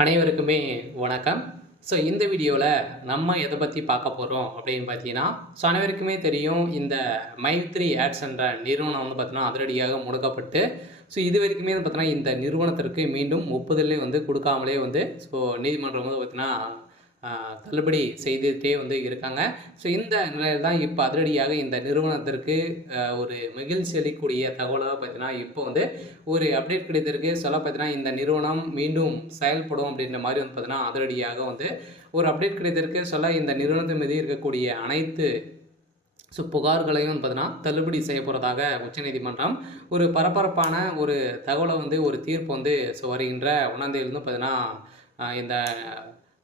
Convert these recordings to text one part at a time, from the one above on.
அனைவருக்குமே வணக்கம். இந்த வீடியோல நம்ம எத பத்தி பார்க்க போறோம் அப்படின்னு பார்த்தீங்கன்னா, அனைவருக்குமே தெரியும் இந்த மைத்ரி ஆட்ஸ் என்ற நிறுவனம் வந்து பார்த்தீங்கன்னா, அதிரடியாக முடக்கப்பட்டு, இதுவரைக்குமே வந்து பார்த்தீங்கன்னா, இந்த நிறுவனத்திற்கு மீண்டும் ஒப்புதலே வந்து குடுக்காமலே வந்து நீதிமன்றம் வந்து பார்த்தீங்கன்னா, தள்ளுபடி செய்துட்டே வந்து இருக்காங்க. இந்த நிலையில தான் இப்ப அதிரடியாக இந்த நிறுவனத்திற்கு ஒரு மகிழ்ச்சி அளிக்கக்கூடிய தகவலா பார்த்தீங்கன்னா, இப்போ வந்து ஒரு அப்டேட் கிடைத்திருக்கு. சொல்ல பார்த்தீங்கன்னா, இந்த நிறுவனம் மீண்டும் செயல்படும் அப்படின்ற மாரி வந்து பார்த்தீங்கன்னா, அதிரடியாக வந்து ஒரு அப்டேட் கிடைத்திருக்கு. இந்த நிறுவனத்தின் மீது இருக்கக்கூடிய அனைத்து புகார்களையும் வந்து பார்த்தீங்கன்னா, தள்ளுபடி செய்யப்போறதாக உச்சநீதிமன்றம் ஒரு பரபரப்பான ஒரு தகவல வந்து ஒரு தீர்ப்பு வந்து வருகின்ற 1ஆம் தேதியிலிருந்து பார்த்தீங்கன்னா, இந்த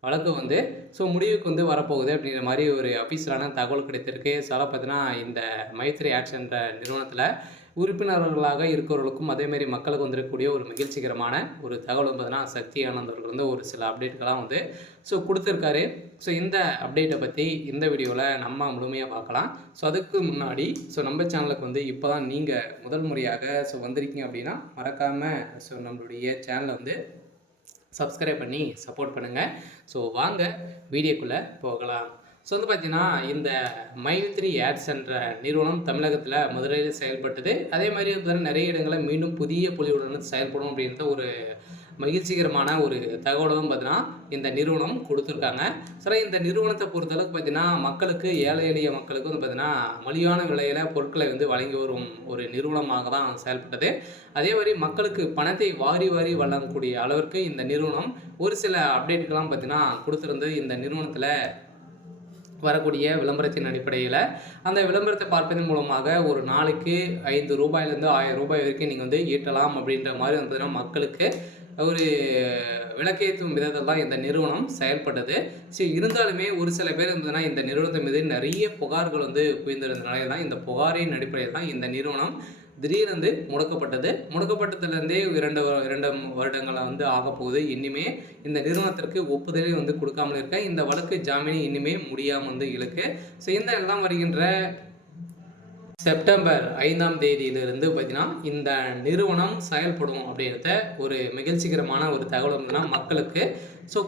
வழக்கு வந்து முடிவுக்கு வந்து வரப்போகுது அப்படிங்கிற மாரி ஒரு அஃபிஷியலான தகவல் கிடைத்திருக்கு. பார்த்தீங்கன்னா, இந்த மைத்ரி ஆட்ஸ் என்ற நிறுவனத்தில உறுப்பினர்களாக இருக்கிறவர்களுக்கும், அதேமாரி மக்களுக்கு வந்திருக்கக்கூடிய ஒரு மகிழ்ச்சிகரமான ஒரு தகவல் வந்து பார்த்தீங்கன்னா, சக்தி ஆனந்த் அவர்கள் வந்து ஒரு சில அப்டேட்கள்லாம் வந்து குடுத்துருக்காரு. இந்த அப்டேட்ட பத்தி இந்த வீடியோல நம்ம முழுமையா பார்க்கலாம். அதுக்கு முன்னாடி நம்ம சேனலுக்கு வந்து இப்ப தான் நீங்க முதல் முறையாக வந்திருக்கீங்க அப்படின்னா, மறக்காம நம்மளுடைய சேனல வந்து சப்ஸ்கிரைப் பண்ணி சப்போர்ட் பண்ணுங்கள். வாங்க வீடியோக்குள்ளே போகலாம். வந்து பார்த்தீங்கன்னா, இந்த மைத்ரி ஆட்ஸ் என்ற நிறுவனம் தமிழகத்தில மதுரையில் செயல்பட்டது. அதே மாதிரி வந்து நிறைய இடங்களில் மீண்டும் புதிய பொலிவுடன் செயல்படும் அப்படின்ற ஒரு மகிழ்ச்சிகரமான ஒரு தகவலும் பார்த்தீங்கன்னா, இந்த நிறுவனம் கொடுத்துருக்காங்க. இந்த நிறுவனத்தை பொறுத்தளவுக்கு பார்த்தீங்கன்னா, மக்களுக்கு ஏழை எளிய மக்களுக்கு வந்து பார்த்தீங்கன்னா, மலிவான விலையில பொருட்களை வந்து வழங்கி வரும் ஒரு நிறுவனமாக தான் செயல்பட்டது. அதே மாரி மக்களுக்கு பணத்தை வாரி வாரி வழங்கக்கூடிய அளவிற்கு இந்த நிறுவனம் ஒரு சில அப்டேட்கள்லாம் பார்த்தீங்கன்னா குடுத்திருந்தது. இந்த நிறுவனத்தில வரக்கூடிய விளம்பரத்தின் அடிப்படையில, அந்த விளம்பரத்தை பார்ப்பதன் மூலமாக ஒரு நாளைக்கு ரூ. 5லேருந்து ரூ. 1000 வரைக்கும் நீங்க வந்து ஈட்டலாம் அப்படின்ற மாரி வந்து பார்த்தீங்கன்னா, மக்களுக்கு ஒரு விளக்கேற்றும் விதத்தில் தான் இந்த நிறுவனம் செயல்பட்டது. இருந்தாலுமே ஒரு சில பேர் இருந்ததுன்னா, இந்த நிறுவனத்தின் மீது நிறைய புகார்கள் வந்து குவிந்திருந்த நிலையில தான், இந்த புகாரின் அடிப்படையில் தான் இந்த நிறுவனம் திடீரென்று முடக்கப்பட்டது. முடக்கப்பட்டதுலேருந்தே 2 வருடங்களா வந்து ஆகப்போகுது. இனிமே இந்த நிறுவனத்திற்கு ஒப்புதலே வந்து குடுக்காமல் இருக்க, இந்த வழக்கு ஜாமீன் இனிமே முடியாம வந்து இழுக்கு. இந்த எல்லாம் வருகின்ற செப்டம்பர் 5ஆம் தேதியிலிருந்து பார்த்தீங்கன்னா, இந்த நிறுவனம் செயல்படும் அப்படின்றத ஒரு மகிழ்ச்சிகரமான ஒரு தகவல் வந்து மக்களுக்கு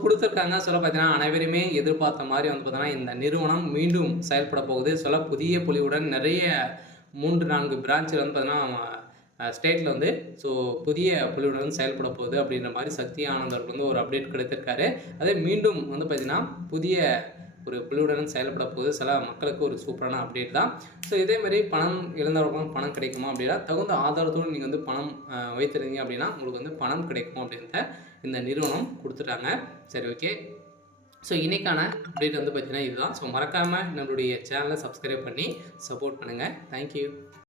குடுத்துருக்காங்க. பார்த்தீங்கன்னா, அனைவருமே எதிர்பார்த்த மாரி வந்து பார்த்தீங்கன்னா, இந்த நிறுவனம் மீண்டும் செயல்பட போகுது. புதிய பொலிவுடன் நிறைய 3, 4 பிரான்ச்ல வந்து பார்த்தீங்கன்னா, ஸ்டேட்ல வந்து புதிய பொலிவுடன் செயல்பட போகுது அப்படின்ற மாரி சக்தி ஆனந்த் அவர்கள் வந்து ஒரு அப்டேட் கிடைத்திருக்காரு. அதே மீண்டும் வந்து பார்த்தீங்கன்னா, புதிய ஒரு குழுவுடன் செயல்பட போகுது. மக்களுக்கு ஒரு சூப்பரான அப்டேட் தான். இதே மாரி பணம் இழந்தவர்களுக்கும் பணம் கிடைக்குமா அப்படின்னா, தகுந்த ஆதாரத்தோடு நீங்கள் வந்து பணம் வைத்திருந்தீங்க அப்படின்னா, உங்களுக்கு வந்து பணம் கிடைக்கும் அப்படின்றத இந்த நிறுவனம் குடுத்துட்டாங்க. சரி, ஓகே. இன்னைக்கான அப்டேட் வந்து பார்த்தீங்கன்னா இதுதான். மறக்காம நம்மளுடைய சேனலை சப்ஸ்கிரைப் பண்ணி சப்போர்ட் பண்ணுங்க. Thank you.